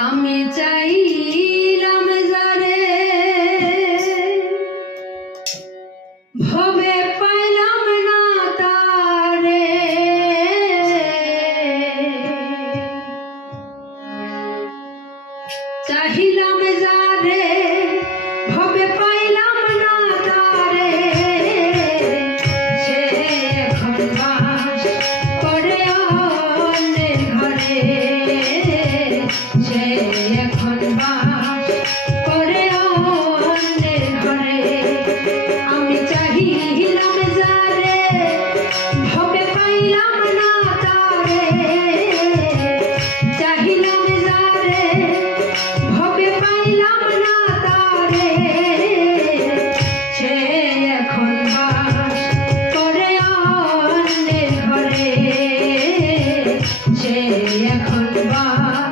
আমি চাইলাম Ah.